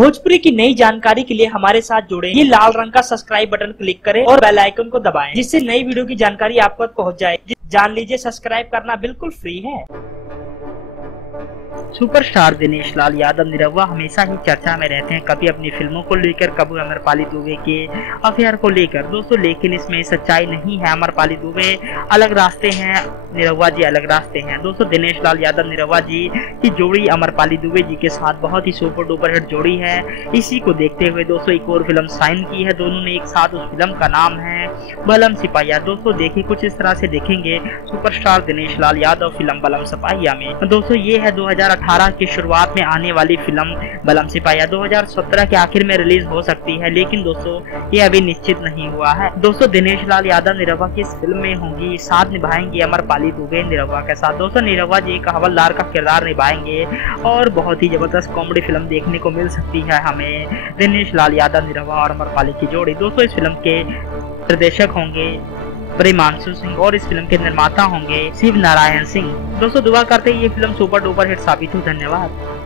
भोजपुरी की नई जानकारी के लिए हमारे साथ जुड़े ये लाल रंग का सब्सक्राइब बटन क्लिक करें और बेल आइकन को दबाएं, जिससे नई वीडियो की जानकारी आप तक पहुंच जाए। जान लीजिए सब्सक्राइब करना बिल्कुल फ्री है। सुपरस्टार दिनेश लाल यादव निरहुआ हमेशा ही चर्चा में रहते हैं, कभी अपनी फिल्मों को लेकर, कभी अमरपाली दुबे के अफेयर को लेकर दोस्तों। लेकिन इसमें सच्चाई नहीं है। अमरपाली दुबे अलग रास्ते हैं, निरहुआ जी अलग रास्ते हैं दोस्तों। दिनेश लाल यादव निरहुआ जी की जोड़ी अमरपाली दुबे जी के साथ बहुत ही सुपर डुपर हिट जोड़ी है। इसी को देखते हुए दोस्तों एक और फिल्म साइन की है दोनों ने एक साथ। उस फिल्म का नाम है बलम सिपाहिया। दोस्तों देखिए कुछ इस तरह से देखेंगे सुपरस्टार दिनेश लाल यादव फिल्म बलम सिपाहिया में। दोस्तों ये है 2018 की शुरुआत में आने वाली फिल्म बलम सिपाहिया। 2017 के आखिर में रिलीज हो सकती है, लेकिन दोस्तों ये अभी निश्चित नहीं हुआ है। दोस्तों दिनेश लाल यादव निरहुआ की इस फिल्म में होंगी, साथ निभाएंगे अमरपाली दुबे निरहुआ के साथ। दोस्तों निरहुआ जी एक हवलदार का किरदार निभाएंगे और बहुत ही जबरदस्त कॉमेडी फिल्म देखने को मिल सकती है हमें। दिनेश लाल यादव निरहुआ और अमरपाली की जोड़ी। दोस्तों इस फिल्म के निर्देशक होंगे प्रेमांशु सिंह और इस फिल्म के निर्माता होंगे शिव नारायण सिंह। दोस्तों दुआ करते हैं ये फिल्म सुपर डुपर हिट साबित हो। धन्यवाद।